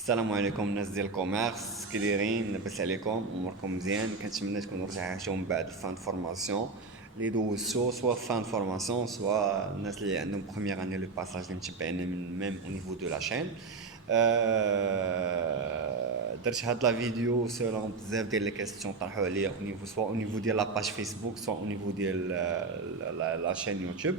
السلام عليكم الناس ديال الكوميرس كي دايرين لاباس عليكم اموركم مزيان كنتمنى تكونوا رجعتوا من بعد الفان فورماسيون اللي دوزتو سوا فان فورماسيون سوا الناس اللي عندهم بروميير اني لو باساج اللي متبعينا من ميم او نيفو دو لا شين. درت هاد لا فيديو سولون بزاف ديال لي كيسيون طرحوا عليا او نيفو سوا او نيفو ديال لا باج فيسبوك سوا او نيفو ديال لا شين يوتيوب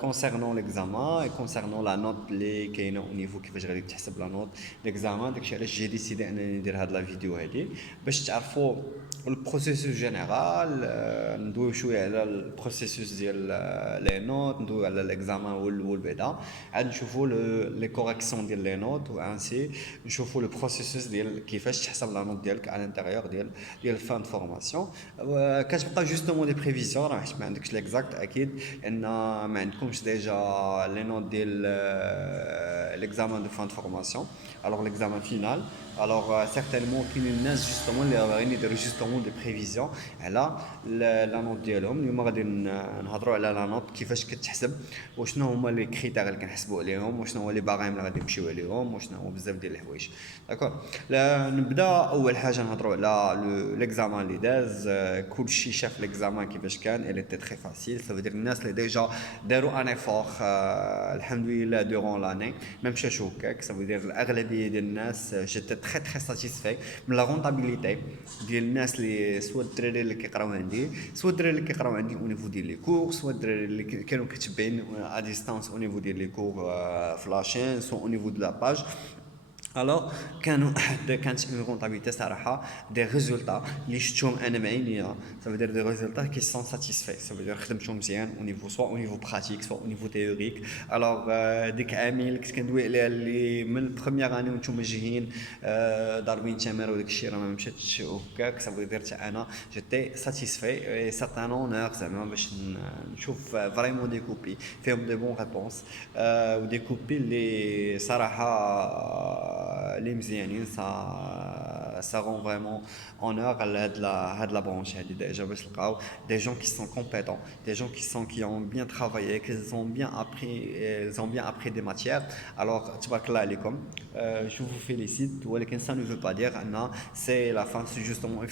كونسيرنون ليكزامان اي كونسيرنون لا نوت اللي كاينه او نيفو كيفاش غادي تحسب لا نوت ليكزامان. داكشي علاش جي ديسيدي انني ندير هاد لا فيديو هادي باش تعرفوا البروسيسوس جينيرال. ندويو شويه على البروسيسوس ديال لي نوت، ندويو على ليكزامان الاول بعدا عاد نشوفوا لي كوريكسيون ديال لي نوت وانسي نشوفوا لو بروسيسوس ديال كيفاش تحسب لا نوت ديالك على الانتيريور ديال فان فورماسيون. كتبقى جوستومون دي بريفيزيون راه حيت ما عندكش ليكزاكت اكيد ان ما عندكمش ديجا لي نوت ديال ليكزامان دو فان فورماسيون alors l'examen final. Alors certainement كاينين الناس جوستومون اللي غاديين يديروا جوستومون دي بريفيزيون على لا نوت ديالهم. اليوم غادي نهضروا على لا نوت كيفاش كتحسب وشنو هما لي كريتير اللي كنحسبوا عليهم وشنو هما لي باغيم اللي غادي نمشيو عليهم وشنو هما بزاف ديال الحوايج. داكور نبدا اول حاجه نهضروا على ليكزامان اللي داز. كلشي شاف ليكزامان كيفاش كان اللي تي تري فاسيل سا فودير الناس اللي ديجا داروا ان ايفور الحمد لله دورون لاني ما مشاش هكاك. سا فودير الاغلبيه ديال الناس جيت تري تري ساتيسفاي من لا رونطابيليتي ديال الناس اللي سوا الدراري اللي كيقراو عندي سوا الدراري اللي كيقراو عندي او نيفو ديال لي كور سوا الدراري اللي كانوا كتبعين ا ديستانس او نيفو ديال لي كور في لاشين سوا او نيفو دو لا باج. الوغ كانت اون رونطابيلتي صراحه دي ريزولتا اللي شفتهم انا بعينيا. سا دير دي ريزولتا كي سون ساتيسفاي سا دير خدمتهم مزيان او نيفو سوا او نيفو براتيك سوا او نيفو تيوريك. الوغ ديك عامين اللي كنت كندوي عليها اللي من البروميير اني وانتم جايين ضاربين تماره وداك الشيء راه ما مشاتش هكاك. سا دير حتى انا جيتي ساتيسفاي سارتان اونور زعما باش نشوف فريمون دي كوبي فيهم دي بون ريبونس ودي كوبي اللي صراحه les مزيانين ça rend vraiment honneur à la branche déjà باش نلقاو des gens qui sont compétents, des gens qui ont bien travaillé, qui ont bien appris des matières. Alors تبارك الله عليكم. Je vous félicite ولكن ça ne veut pas dire ان c'est la fin, c'est justement une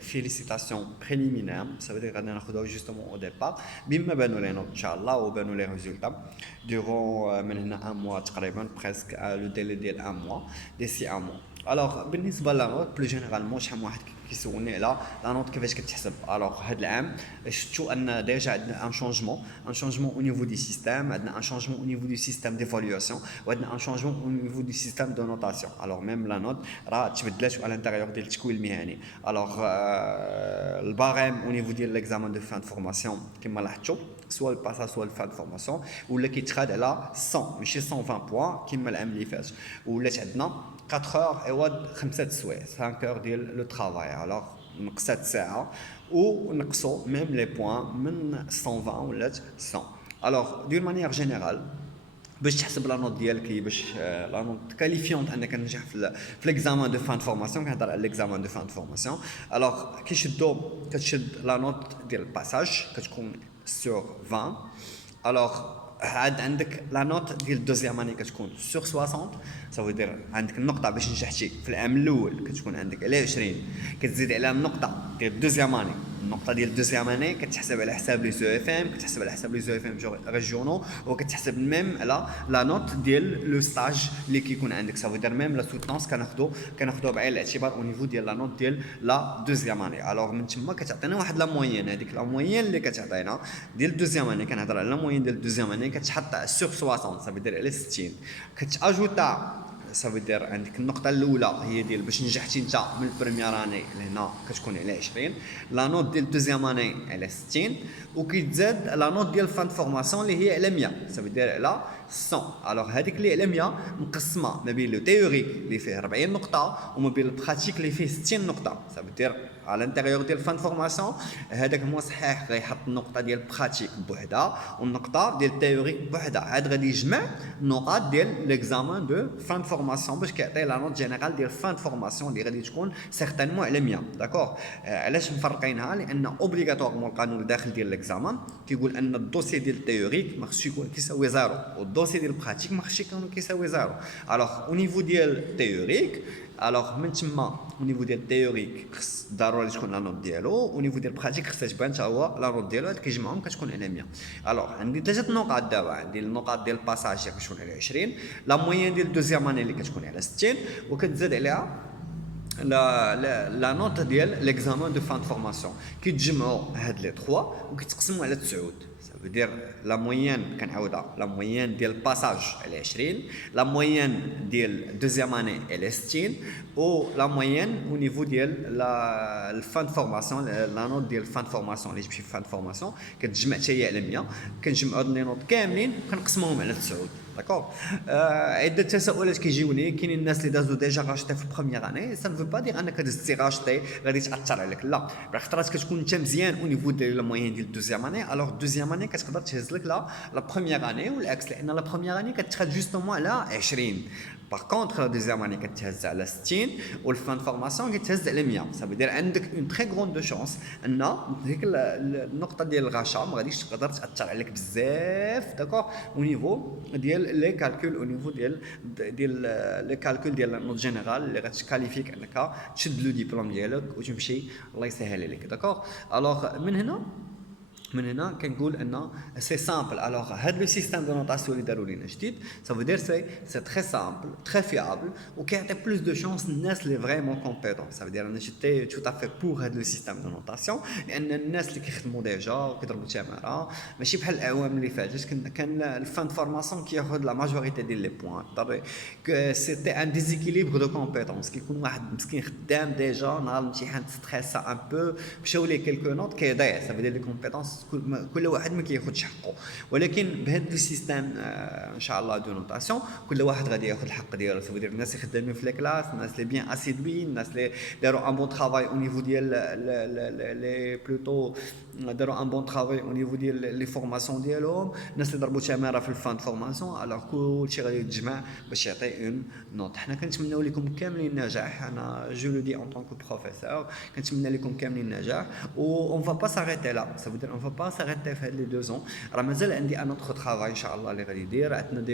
félicitation préliminaire. Ça veut dire غادي ناخذوها justement au départ بما بانوا لي نوت ان شاء الله وبانوا لي ريزولتا durant من هنا ان mois تقريبا presque le délai ديال ان mois d'ici un mois. الوغ بالنسبه لا نوت بلو جينيرالمون شحال من واحد كيسولني على لا نوت كيفاش كتحسب. الوغ هاد العام شفتوا ان ديجا عندنا ان شونجمون او نيفو دي سيستيم، عندنا ان شونجمون او نيفو دي سيستيم ديفالواسيون وعندنا ان شونجمون او نيفو دي سيستيم دو نوتاسيون. الوغ ميم لا نوت راه تبدلات على الانتيريور ديال التكوين المهني. الوغ الباريم او نيفو ديال ليكزامان دو فان فورماسيون كما لاحظتوا سوا الباسا سوا الفان فورماسيون ولا كيتخاد على 100 ماشي 120 بوان كما العام اللي فات. ولات عندنا 4 اور ايوا 5 سوايع 5 اور ديال لو طرافاي. الوغ نقصات ساعه ونقصوا ميم لي بوان من 120 ولات 100. الوغ دون مانيير جينيرال باش تحسب لا نوت ديالك باش لا نوت كاليفيونت انك تنجح في ليكزامان دو فان فورماسيون. كنهضر على ليكزامان دو فان فورماسيون. الوغ كتشد لا نوت ديال الباساج كتكون سور 20. الوغ عاد عندك لا نوت ديال الدوزيام اني كتكون سور 60. سا دير عندك النقطه باش نجحتي في العام الاول كتكون عندك على 20 كتزيد على النقطه ديال الدوزيام اني. النقطه ديال الدوزيام اني كتحسب على حساب لي سو اف ام، كتحسب على حساب لي سو اف ام ريجيونو وكتحسب ميم على لا نوت ديال لو ستاج اللي كيكون عندك. سا دير ميم لا سوتونس كناخذو بعين الاعتبار او نيفو ديال لا نوت ديال لا دوزيام اني. الوغ من تما كتعطينا واحد لا موين. هذيك لا موين اللي كتعطينا ديال الدوزيام اني كنهضر على لا موين ديال الدوزيام اني كتحط سور 60. سا دير على 60 كتاجوتا. سا دير عندك النقطه الاولى هي ديال باش نجحتي انت من البريمير اني لهنا كتكون على 20. لا نوت ديال الدوزيام اني على 60 وكيتزاد لا نوت ديال فان فورماسيون اللي هي على 100. سا دير على 100. الوغ هذيك اللي على 100 مقسمه ما بين لو تيوريك اللي فيه 40 نقطه وما بين البراتيك اللي فيه 60 نقطه. سا دير على الانتيريور ديال فان فورماسيون هذاك هو صحيح غيحط النقطه ديال براتيك بوحدها والنقطه ديال التيوريك بوحدها. عاد غادي يجمع النقاط ديال ليكزامان دو فان فورماسيون باش كيعطي لا نوت جينيرال ديال فان فورماسيون اللي غادي تكون سيغتانمون على 100. داكوغ علاش مفرقينها؟ لان اوبليغاتوارمون القانون الداخل ديال ليكزامان كيقول ان الدوسي ديال التيوريك ما خصوش يكون كيساوي زيرو الدوسي ديال البراتيك ما خصش يكونوا كيساوي زيرو. الوغ او نيفو ديال التيوريك الوغ من تما او نيفو ديال التيوريك خص ضروري تكون لا نوت ديالو، او نيفو ديال البراتيك خصها تبان حتى هو لا نوت ديالو، هاد كيجمعهم كتكون على 100. الوغ عندي ثلاثه نقاط دابا، عندي النقاط ديال الباساج اللي كتكون على 20، لا موين ديال الدوزيام اني اللي كتكون على 60، وكتزاد عليها لا نوت ديال ليكزامان دو فان دو فورماسيون. كيتجمعوا هاد لي 3 وكيتقسموا على 9. Ça veut dire la moyenne كنعاودها، la moyenne ديال الباساج elle est 20، la moyenne ديال deuxième année elle est 60، و la moyenne au niveau ديال la fin de formation la note ديال fin de formation اللي تمشي في fin de formation كتجمع حتى هي على 100. كنجمعوا هاد لي نوت كاملين وكنقسموهم على 9. داكور. عده تساؤلات كيجيوني، كاينين الناس اللي دازو ديجا غاشطي في البروميير اني، سا نفو با دير انك دزتي غاشطي غادي تاثر عليك، لا بعض الخطرات كتكون انت مزيان او نيفو ديال الموين ديال الدوزيام اني، الوغ الدوزيام اني كتقدر تهز لك لا بروميير اني والعكس، لان لا بروميير اني كتخاد جوستومون على 20. باغ كونطخ لا دوزيام اني كتهز على 60 والفان فورماسيون كتهز على 100. سا فيدير عندك اون تري غروند شونس ان ديك النقطه ديال الغشا ما غاديش تقدر تاثر عليك بزاف. داكور. او نيفو ديال لي كالكول، او نيفو ديال لي كالكول ديال النوت جينيرال اللي غتكاليفيك انك تشد لو ديبلوم ديالك وتمشي الله يسهل عليك. داكور. الوغ من هنا كنقول ان سي سامبل. الوغ هاد لو سيستيم دو نوتاسيون اللي داروا لينا جديد سا فو دير سي تري سامبل تري فيابل وكيعطي بلوس دو شونس للناس اللي فريمون كومبيتون. سا فو دير انا جيتي تو تافي بور هاد لو سيستيم دو نوتاسيون، لان الناس اللي كيخدموا ديجا وكيضربوا تماره ماشي بحال الاعوام اللي فاتت كان الفان فورماسيون كياخذ لا ماجوريتي ديال لي بوين، سيتي ان ديزيكيليبر دو كومبيتونس. كيكون واحد مسكين خدام ديجا نهار الامتحان ستريسا ان بو مشاو ليه كيلكو نوت كيضيع. سا فو دير لي كومبيتونس كل واحد ما كياخذش حقه، ولكن بهذا السيستم ان شاء الله دو نوتاسيون كل واحد غادي ياخذ الحق ديالو. سا دير الناس اللي خدامين في الكلاس، الناس اللي بيان اسيدوين، الناس اللي داروا ان بون طرافاي او نيفو ديال لي بلوتو داروا ان بون طرافاي او نيفو ديال لي فورماسيون ديالهم، الناس اللي ضربوا تماره في الفان فورماسيون. الوغ كلشي غادي يتجمع باش يعطي اون نوت. حنا كنتمناو لكم كاملين النجاح، انا جو لو دي ان طونك بروفيسور كنتمنى لكم كاملين النجاح، و اون فا با ساريتي لا. سا دير اون فا با ساريتي في هاد لي 2 زون، راه مازال عندي ان اوتر طرافاي ان شاء الله اللي غادي يدير. عندنا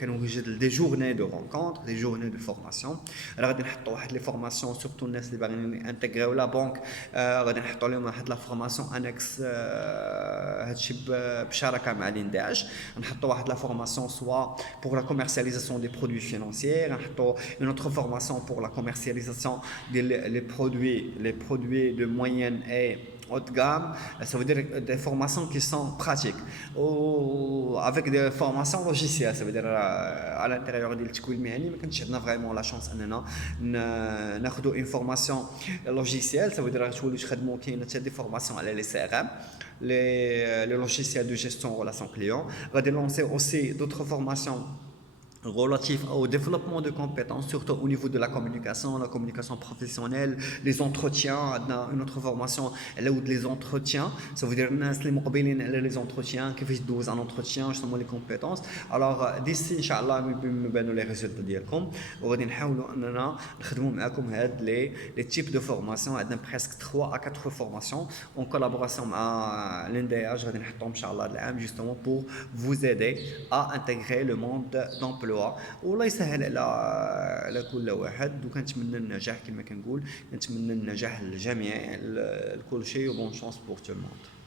كنوجد دي جورني دو رونكونتر، دي جورني دو فورماسيون، راه غادي نحطوا واحد لي فورماسيون سورتو الناس اللي باغيين انتغريو لا بنك، غادي نحطوا لهم واحد لا فورماسيون انكس هادشي بشراكه مع لينداج. نحطوا واحد لا فورماسيون سوا pour la commercialisation des produits financiers، نحطوا une autre formation pour la commercialisation des produits de moyenne et haut de gamme. Ça veut dire des formations qui sont pratiques ou avec des formations logicielles. Ça veut dire à l'intérieur ديال التكوين المهني ما كانش عندنا فريمون لا شانس اننا ناخذوا اون فورماسيون لوجيسيال. Ça veut dire تولوا تخدموا كاينه حتى دي فورماسيون على لي سي ار ام، les logiciels de gestion relation client. غادي lancer aussi d'autres formations relatif au développement de compétences, surtout au niveau de la communication professionnelle, les entretiens. Une autre formation là où les entretiens, ça veut dire les entretiens, كيفاش دوز un entretien, justement les compétences. Alors d'ici ان شاء الله نبانوا les résultats ديالكم، وغادي نحاولوا اننا نخدموا معكم هاد les types de formation. عندنا presque 3 à 4 formations en collaboration مع l'INDEAJ غادي نحطهم ان شاء الله هذا العام justement pour vous aider à intégrer le monde d'emploi، والله يسهل على كل واحد. وكنتمنى النجاح كما كنقول، كنتمنى النجاح للجميع لكل شيء، وبون شانس بور تو الموند.